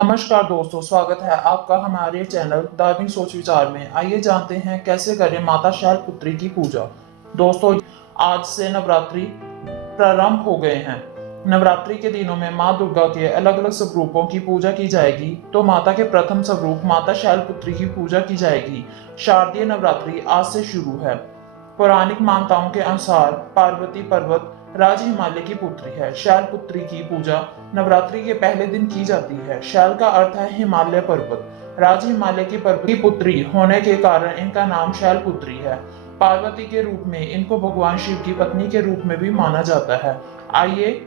नमस्कार दोस्तों, स्वागत है आपका हमारे चैनल धार्मिक सोच विचार में। आइए जानते हैं कैसे करें माता शैलपुत्री की पूजा। दोस्तों, आज से नवरात्रि प्रारंभ हो गए हैं। नवरात्रि के दिनों में माँ दुर्गा के अलग अलग स्वरूपों की पूजा की जाएगी। तो माता के प्रथम स्वरूप माता शैलपुत्री की पूजा की जाएगी। शारदीय नवरात्रि आज से शुरू है। पौराणिक मान्यताओं के अनुसार पार्वती पर्वत राज हिमालय की पुत्री है। शैलपुत्री की पूजा नवरात्रि के पहले दिन की जाती है। शैल का अर्थ है हिमालय पर्वत। राज हिमालय की पर्वत की पुत्री होने के कारण इनका नाम शैलपुत्री है। पार्वती के रूप में इनको भगवान शिव की पत्नी के रूप में भी माना जाता है। आइए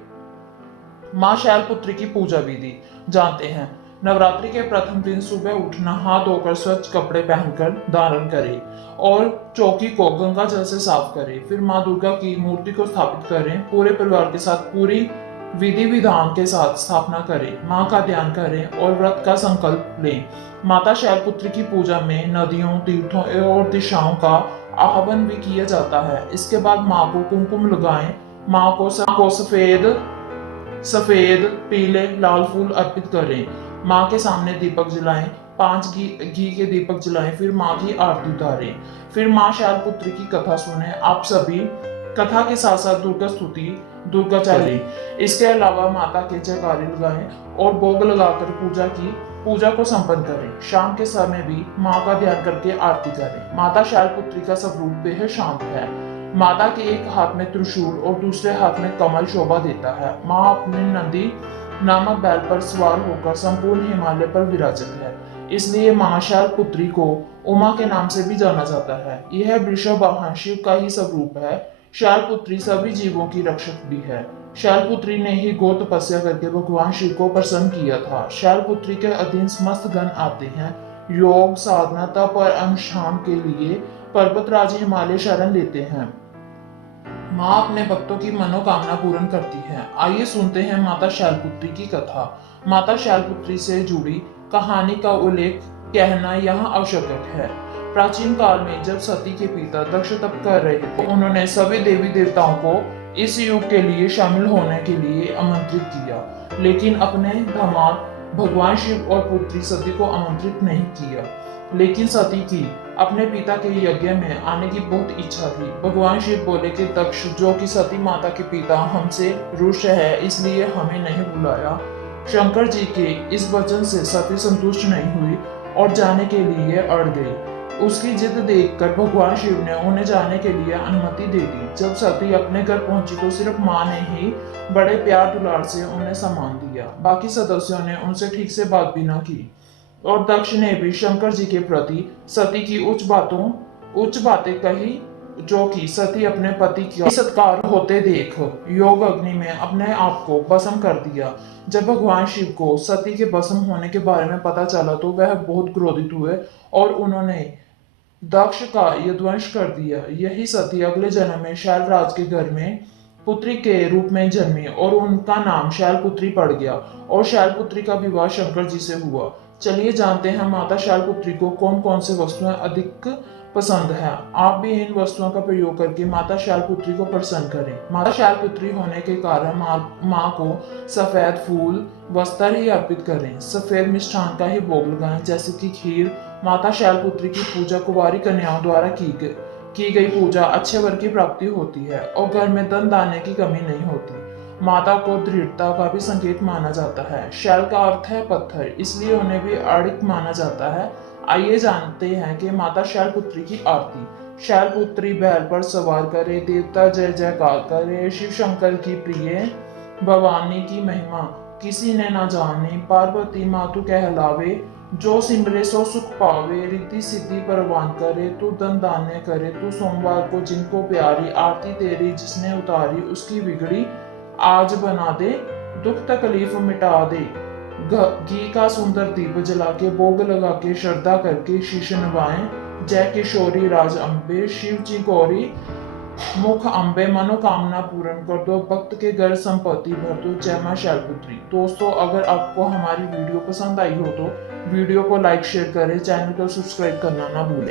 माँ शैलपुत्री की पूजा विधि जानते हैं। नवरात्रि के प्रथम दिन सुबह उठना, हाथ धोकर स्वच्छ कपड़े पहनकर धारण करें और चौकी को गंगा जल से साफ करें। फिर माँ दुर्गा की मूर्ति को स्थापित करें। पूरे परिवार के साथ पूरी विधि विधान के साथ स्थापना करें। माँ का ध्यान करें और व्रत का संकल्प लें। माता शैलपुत्री की पूजा में नदियों, तीर्थों और दिशाओं का आह्वान भी किया जाता है। इसके बाद माँ को कुमकुम लगाएं। माँ को सफेद सफेद, पीले, लाल फूल अर्पित करें। माँ के सामने दीपक जलाएं। 5 घी के दीपक जलाएं। फिर माँ की आरती उतारें। फिर माँ शैलपुत्री की कथा सुने। आप सभी कथा के साथ साथ दुर्गा स्तुति, दुर्गा चालीसा, इसके अलावा माता के जयकारे लगाएं और भोग लगाकर पूजा को संपन्न करें। शाम के समय भी माँ का ध्यान करके आरती करें। माता शैलपुत्री का स्वरूप बेहद शांत है। माता के एक हाथ में त्रिशूल और दूसरे हाथ में कमल शोभा देता है। माँ अपने नंदी नामक बैल पर सवार होकर संपूर्ण हिमालय पर विराजित है। इसलिए माँ शैलपुत्री को उमा के नाम से भी जाना जाता है। यह वृषभ वाहन शिव का ही स्वरूप है। शैलपुत्री सभी जीवों की रक्षक भी है। शैलपुत्री ने ही गौ तपस्या करके भगवान शिव को प्रसन्न किया था। शैलपुत्री के अधीन समस्त गण आते हैं। योग, साधना, तप और अनुष्ठान के लिए पर्वतराज हिमालय शरण लेते हैं। माँ अपने भक्तों की मनोकामना पूर्ण करती है। आइए सुनते हैं माता शैलपुत्री की कथा। माता शैलपुत्री से जुड़ी कहानी का उल्लेख कहना यहाँ आवश्यक है। प्राचीन काल में जब सती के पिता दक्ष तप कर रहे थे, उन्होंने सभी देवी देवताओं को इस युग के लिए शामिल होने के लिए आमंत्रित किया, लेकिन अपने दामाद भगवान शिव और पुत्री सती को आमंत्रित नहीं किया। लेकिन सती की अपने पिता के यज्ञ में आने की बहुत इच्छा थी। भगवान शिव बोले कि दक्ष, जो कि सती माता के पिता, हमसे रुष्ट है, इसलिए हमें नहीं बुलाया। शंकर जी के इस वचन से सती संतुष्ट नहीं हुई और जाने के लिए अड़ गई। उसकी जिद देखकर भगवान शिव ने उन्हें जाने के लिए अनुमति दे दी। जब सती अपने घर पहुंची तो सिर्फ माँ ने ही बड़े प्यार दुलार से उन्हें सम्मान दिया। बाकी सदस्यों ने उनसे ठीक से बात भी न की और दक्ष ने भी शंकर जी के प्रति सती की उच्च बातें कही, जो कि सती अपने पति का सत्कार होते देख योग अग्नि में अपने आप को भस्म कर दिया। जब भगवान शिव को सती के भस्म होने के बारे में पता चला तो वह बहुत क्रोधित हुए और उन्होंने दक्ष का यज्ञ कर दिया। यही सती अगले जन्म में शैलराज के घर में पुत्री के रूप में जन्मी और उनका नाम शैलपुत्री पड़ गया और शैलपुत्री का विवाह शंकर जी से हुआ। चलिए जानते हैं माता शैलपुत्री को कौन कौन से वस्तुएं अधिक पसंद है। आप भी इन वस्तुओं का प्रयोग करके माता शैलपुत्री को प्रसन्न करें। माता शैलपुत्री होने के कारण माँ को सफेद फूल वस्त्र ही अर्पित करें। सफेद मिष्ठान का ही भोग लगाएं, जैसे कि खीर। माता शैलपुत्री की पूजा कुंवारी कन्याओं द्वारा की गई पूजा अच्छे वर की प्राप्ति होती है और घर में धन दाने की कमी नहीं होती। माता को दृढ़ता का भी संकेत माना जाता है। शैल का अर्थ है पत्थर, इसलिए उन्हें भी अड़िक माना जाता है। आइए जानते हैं कि माता शैलपुत्री की आरती। शैलपुत्री बैल पर सवार करे, देवता जय जयकार करे, शिव शंकर की प्रिय भवानी की महिमा किसी ने न जाने। पार्वती मातु कहलावे, जो सिमरे सो सुख पावे। रिद्धि सिद्धि परवान करे, तू धन धान्य करे। तू सोमवार को जिनको प्यारी, आरती तेरी जिसने उतारी, उसकी बिगड़ी आज बना दे, दुख तकलीफ मिटा दे। घी का सुंदर दीप जला के, भोग लगा के, श्रद्धा करके शीश नवाएं। जय किशोरी राज अम्बे, शिव जी गौरी मुख अम्बे। मनोकामना पूर्ण कर दो, भक्त के घर संपत्ति भर दो। जय मां शैलपुत्री। दोस्तों, अगर आपको हमारी वीडियो पसंद आई हो तो वीडियो को लाइक शेयर करें, चैनल को सब्सक्राइब करना ना भूलें।